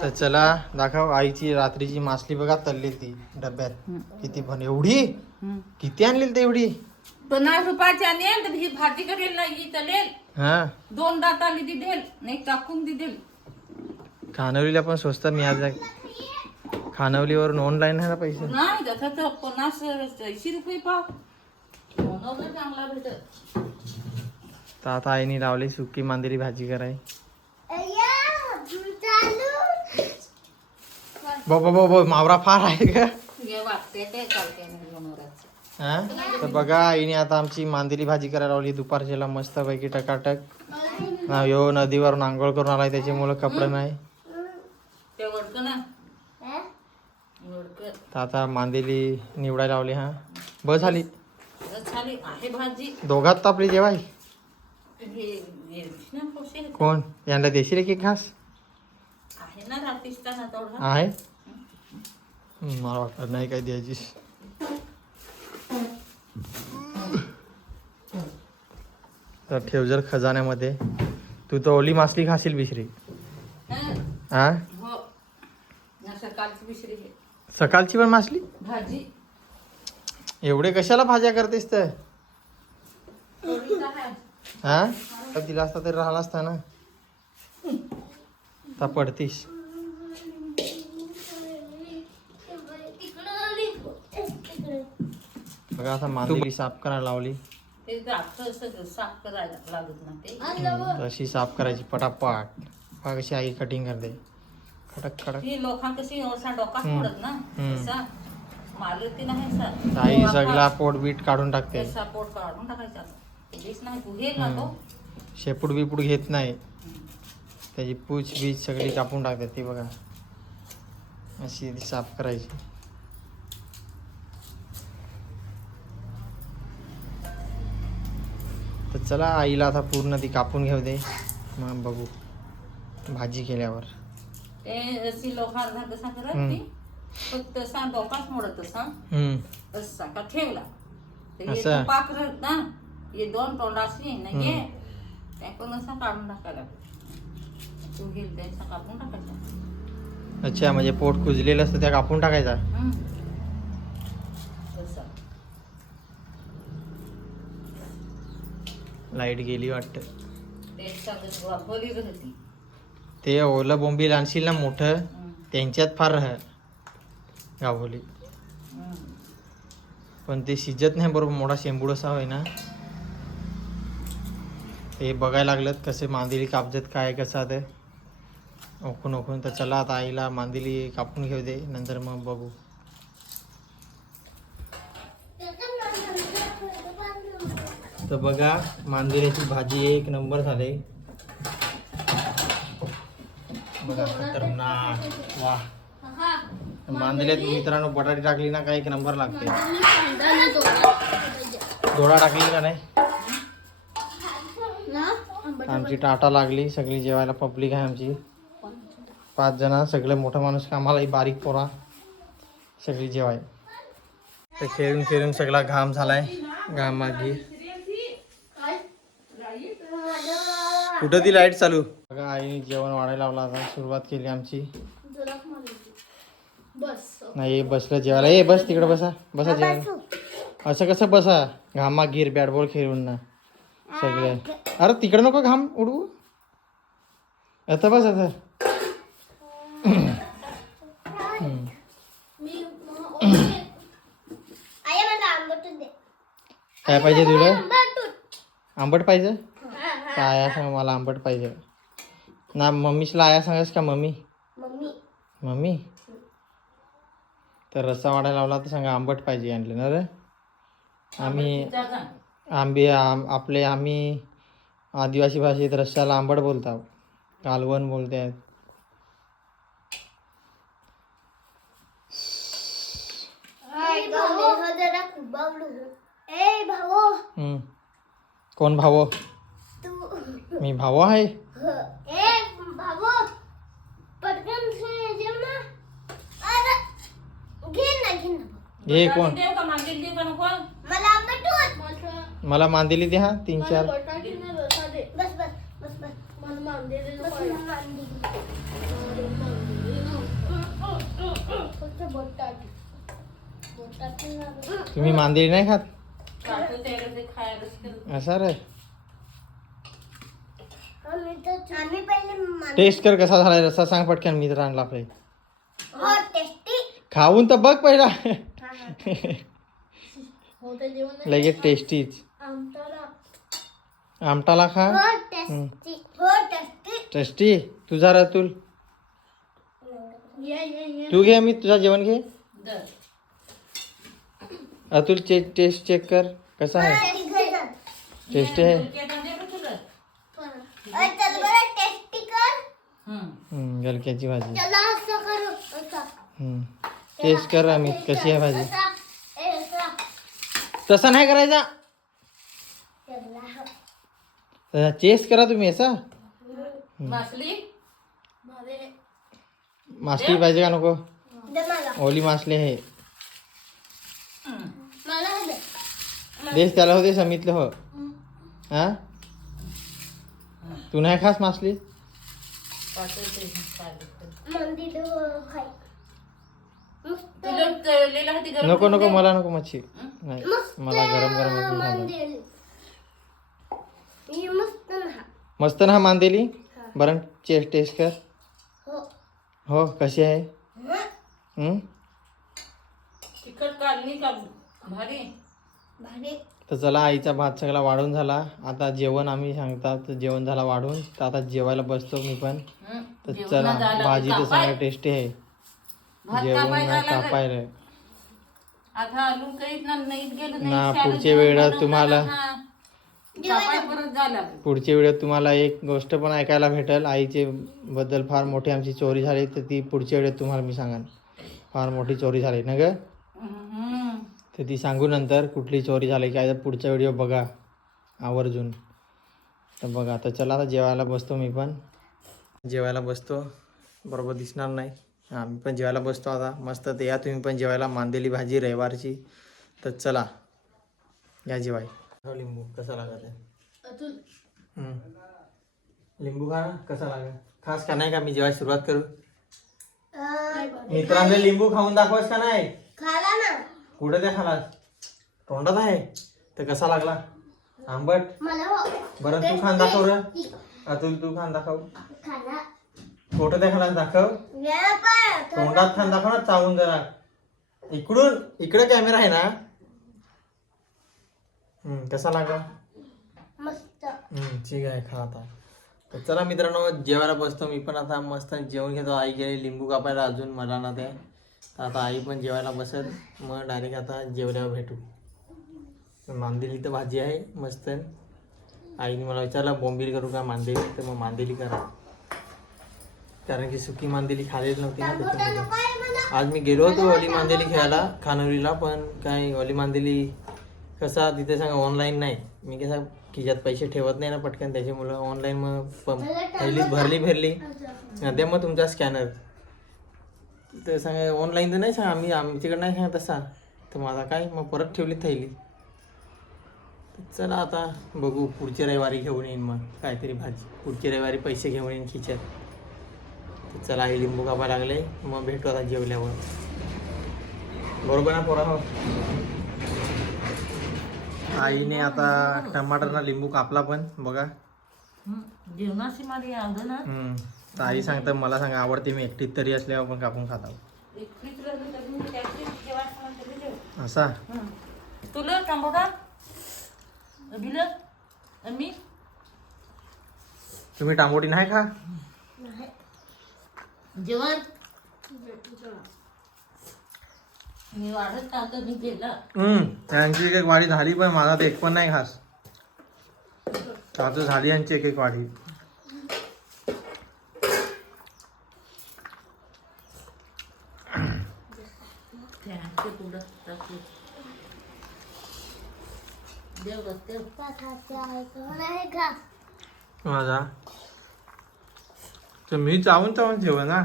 तर चला दाखव आईची रात्रीची मासली बघा तळली ती डब्यात. किती पण एवढी किती आणली तेवढी 50 रुपयाची आणेल तर ही भाजी करेल नाही चालेल. हा 2 दाताली दिदेल नाही टाकून दिदेल. खानवलीला पण स्वस्त मिळालं. खानवलीवरून ऑनलाईन आहे ना पैसे. नाही तसं तर 50-80 रुपये पाव बनवलं चांगला भेटत. तर आता आईने लावली सुकी मांदेली भाजी कराय. बाबा मावरा फार आहे का. हे वाटते ते चालते बनवराचं. हा तर बघा आईने आता आमची मांदेली भाजी करायला लावली दुपारच्याला मस्त पैकी टकाटक. यो नदीवरून आंघोळ करून आलाय त्याच्यामुळे कपडे नाही. ते वडकं ना वडकं तर आता मांदेली निवडायला लावली. हा बस झाली झाली आहे भाजी. दोघात तापली जेवाय. हे ना कसे कोण यांना देशील की खास आहे ना रात्रीचा ना तेवढा आहे. मला वाटत नाही काय द्यायची. तर ठेव जर खजान्यामध्ये. तू तर ओली मासली खाशील बिसरी. हा हो सकाळची बिसरी आहे. सकाळची पण मासली भाजी एवढे कशाला भाज्या करतेस तर. थोडीच आहे. हा दिला असता तरी राहिला असता ना. आता पडतीस. बघा आता मांदेली साफ करायला लावली. ते जास्त सगळं साफ करायला लागत ना ते. अशी साफ करायची पटापट. बघा कशी आई कटिंग करते खडक खडक. ती लोकां कशी असा डोका पडत ना तसा मारती नाही सर. आई सगळा पोट बीट काढून टाकते. तसा पोट काढून टाकायचा. तेच नाही गुहेल ना तो. शेपूट बिपूट घेत नाही. त्याची पूछ बीच सगळी कापून टाकते. ती बघा अशी ती साफ करायची. तर चला आईला आता पूर्ण ती कापून घेऊ दे मग बघू भाजी केल्यावर. ते अशी लोकांना कसा करत ती फक्त तसा डोकाच मोडत तसा तसा का ठेवला ते असं? पाकरत ना हे 2 तोंडाशी नाही ते पण असं काढून टाकायला. तू घेईल त्यांचा कापून टाकायचा. अच्छा म्हणजे पोट कुजलेलं असतं त्या कापून टाकायचा. तसा लाईट गेली वाटतं. ते सगळं वापरली होती. ते ओलं बोंबील आणशील ना मोठं त्यांच्यात फार गावली. पण ते शिजत नाही बरोबर. मोठा शेंबूड असा होय ना. ते बघायला लागलं कसे मांदेली कापतात काय कसं ते ओखून ओखून. तर चला आता आईला मांदेली कापून घेऊ दे नंतर मग बघू. तर बघा मांदेलीची भाजी एक नंबर झाले बघा. खतरनाक वा. मांदेल्यात मित्रांनो बटाटी टाकली ना काय एक नंबर लागते. डोळा टाकली का नाही. आमची टाटा लागली सगळी जेवायला. पब्लिक आहे आमची 5 जण. सगळे मोठा माणूस कामाला बारीक पोरा सगळी जेवाय. तर खेळून खेळून सगळा घाम झालाय. घाम मागी कुठं ती लाईट चालू. बघा आईने जेवण वाढायला लावला. आता सुरुवात केली आमची. नाही बसलं जेवायला. ए बस तिकडे बसा बसा जेवायला. असं कसं बसा घामा गिर बॅट बॉल खेळून ना सगळे. अरे तिकडे नको घाम उडवू. आता बस आता. काय पाहिजे तुला. आंबट पाहिजे काय आया सांग. मला आंबट पाहिजे ना. मम्मीला आया सांगास का मम्मी मम्मी. तर रस्सा वाढायला लावला तर सांगा आंबट पाहिजे आणले ना रे. आम्ही आम्ही आदिवासी भाषेत रस्स्याला आंबट बोलतात. कालवण बोलतात. कोण भावो. मी भावो आहे. हे कोण मला मांदेली दे. हा 3-4 बस बस बस बस मला मांदेली तुम्ही मांदेली नाही खात काटू त्याला ते खायलाच करत. असं रे टेस्ट कर कसा झाला रस्सा सांग पटकन मी तर आणला आपले खाऊन तर बघ पहिला लगेच टेस्टीच आमटाला खा टेस्टी तुझा रतुल तू घे मी तुझा जेवण घे दर. अतुल टेस्ट चेक कर कसा आहे टेस्टी आहे डोक्यात आणले का तुला? गलक्याची भाजी टेस्ट कर अमित कशी आहे भाजी तसा नाही करायचा टेस्ट करा तुम्ही असा मासली मासली पाहिजे का नको ओली मासली आहे देश त्याला होते समितलं हो हा तू नाही खास मासली पाठवते तुला तळलेला हाती गरम नको करून नको दे. मला नको मच्छी नाही मला गरम गरम मस्त ना मांदेली बरं टेस्ट कर हो कशी आहे तिखट काढली का भारी तर चला आईचा भात सगळा वाढून झाला आता जेवण आम्ही सांगतात जेवण झाला वाढून तर आता जेवायला बसतो मी पण तर चला भाजी तर सगळं टेस्टी आहे जेवण कापायला आता आलू काहीच नाहीत गेलो ना पुढच्या वेळेत तुम्हाला परत झाला पुढच्या वेळेत तुम्हाला एक गोष्ट पण ऐकायला भेटेल आईचे बद्दल फार मोठी आमची चोरी झाली तर ती पुढच्या वेळेत तुम्हाला मी सांगेन फार मोठी चोरी झाली ना ग तर ती सांगू नंतर कुठली चोरी झाली काय तर पुढचा व्हिडिओ बघा आवर्जून तर बघा तर चला आता जेवायला बसतो मी पण जेवायला बसतो बरोबर दिसणार नाही आम्ही पण जेवायला बसतो आता मस्त तर या तुम्ही पण जेवायला मांदेली भाजी रविवारची तर चला या जेवाय लिंबू कसा लागत आहे लिंबू खा ना कसा लागत खास का नाही का मी जेवायला सुरुवात करू मित्रांना लिंबू खाऊन दाखवास का नाही कुठं त्या खालास तोंडात आहे तर कसा लागला आंबट बरं तू खान दाखव रे अतुल तू खान दाखव कुठं त्या खालास दाखव तोंडात खान दाखव ना चावून जरा इकडून इकडे कॅमेरा आहे ना कसा लागला ठीक आहे खा आता तर चला मित्रांनो जेवायला बसतो मी पण आता मस्त जेवण घेतो आई गेले लिंबू कापायला अजून मला ना ते आता आई पण जेवायला बसत मग डायरेक्ट आता जेवल्यावर भेटू मांदेली तर भाजी आहे मस्त आईने मला विचारलं बोंबील करू का मांदेली तर मग मांदेली करा कारण की सुकी मांदेली खाल्लेली नव्हती ना त्याच्यामुळे आज मी गेलो होतो ओली मांदेली खेळायला खानोलीला पण काय ओली मांदेली कसा तिथे सांगा ऑनलाईन नाही मी कसा खिशात पैसे ठेवत नाही ना पटकन त्याच्यामुळं ऑनलाईन मग पहिलीच भरली त्या मग तुमचा स्कॅनर तर सांगा ऑनलाईन तर नाही सांगा आमच्याकडे नाही सांगा तसा तर माझा काय मग परत ठेवली थैली चला आता बघू पुढच्या रविवारी घेऊन येईन मग काहीतरी भाजी पुढच्या रविवारी पैसे घेऊन येईन खिशात तर चला आई लिंबू कापा लागले मग भेटू आता जेवल्यावर बरोबर ना पोरा हो आईने आता टमाटरना लिंबू कापला पण बघा जेवणाशी माझी आवड ना तर आई सांगतं मला सांगा आवडते मी एकटीत तरी असल्यावर पण कापून खाता असा तुला टमाटा बिल मी तुम्ही टांबोटी नाही खा जेवण मी वाढत टाकत मी केलं त्यांची एक वाढी झाली पण माझा तर एक पण नाही खास ताजू झाली यांची एक वाढी माझा तर मी चावून चावून ठेव ना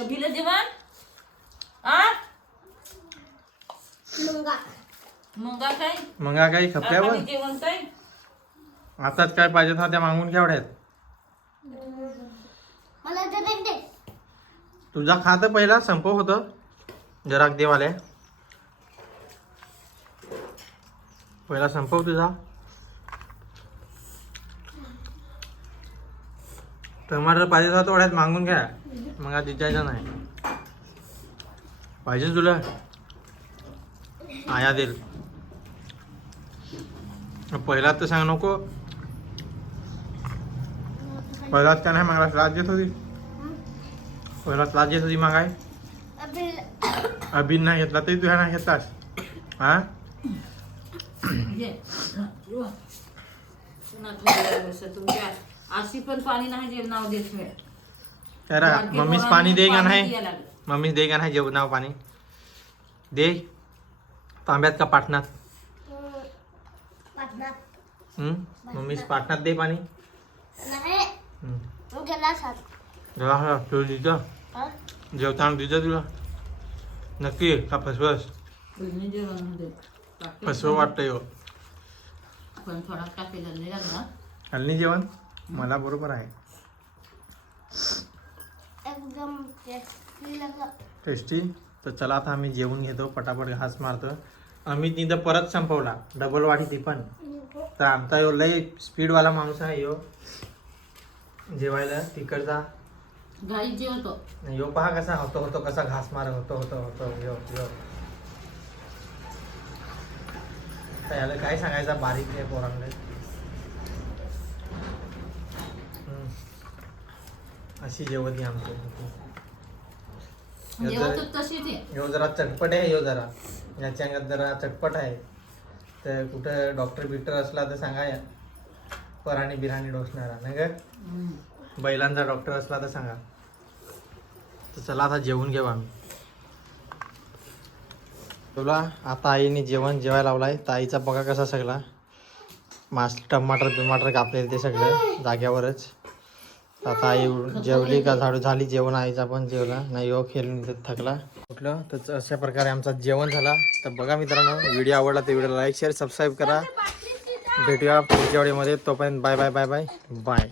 बिल जेवण आ मुंगा काय मग काही खपल्यावर जेवण काय आताच काय पाहिजे था त्या मागून केवढ्यात तुझा खात पहिला संपव होतं जरा देवाले पहिला संपव तुझा. टमाटर पाहिजे तर थोड्यात मागून घ्या, मग आज विचारायचं नाही. पाहिजे तुला आया देईल. पहिला तर सांग नको. पहिलाच का नाही मागायला त्रास देत होती. पहिला त्रास देत होती मागाय. अभिन नाही घेतला तरी तुझ्या नाही घेतलास. हा तुमच्या अशी पण पाणी नाही जेवणावर देत नाही. मम्मीच पाणी दे का नाही. मम्मीच दे का नाही जेवणावर पाणी दे. तांब्यात का पाटणात. मम्मीच पाटणात दे पाणी. जेवताना दिलं तुला नक्की का फसवस. फसव वाटतंय हो. पण थोडा टाकेल हल्ली जेवण मला बरोबर आहे. एकदम टेस्टी. तर चला आता आम्ही जेवून घेतो, पटापट घास मारतो. आम्ही तिथं परत संपवला डबल वाटी ती पण. तर आमचा यो लय स्पीडवाला माणूस आहे यो जेवायला तिकडचा. गाई जेवतो. यो पहा कसा होतो कसा घास मार होतो यो यो. याला काय सांगायचं बारीक आहे पोरांकडे. अशी जेवण आमची. ह्यो जरा चटपट आहे. ह्यो जरा याच्या अंगात जरा चटपट आहे. तर कुठं डॉक्टर बिक्टर असला तर सांगा या. पराणी बिराणी डोसणारा नाही का. बैलांचा डॉक्टर असला तर सांगा. तर चला आता जेवून घेऊ आम्ही. तुला आता आईने जेवायला लावलाय. तर आईचा बघा कसा सगळा टमाटर कापलेले ते सगळं जाग्यावरच. आता आई जेवली का झाडू झाली. जेवण आईचा पण जेवला नाही. योग खेळून थकला कुठलं. तर अशा प्रकारे आमचा जेवण झाला. तर बघा मित्रांनो, व्हिडिओ आवडला तर व्हिडिओला लाईक शेअर सबस्क्राईब करा. भेटूया पुढच्या व्हिडिओमध्ये. तोपर्यंत bye bye bye bye bye.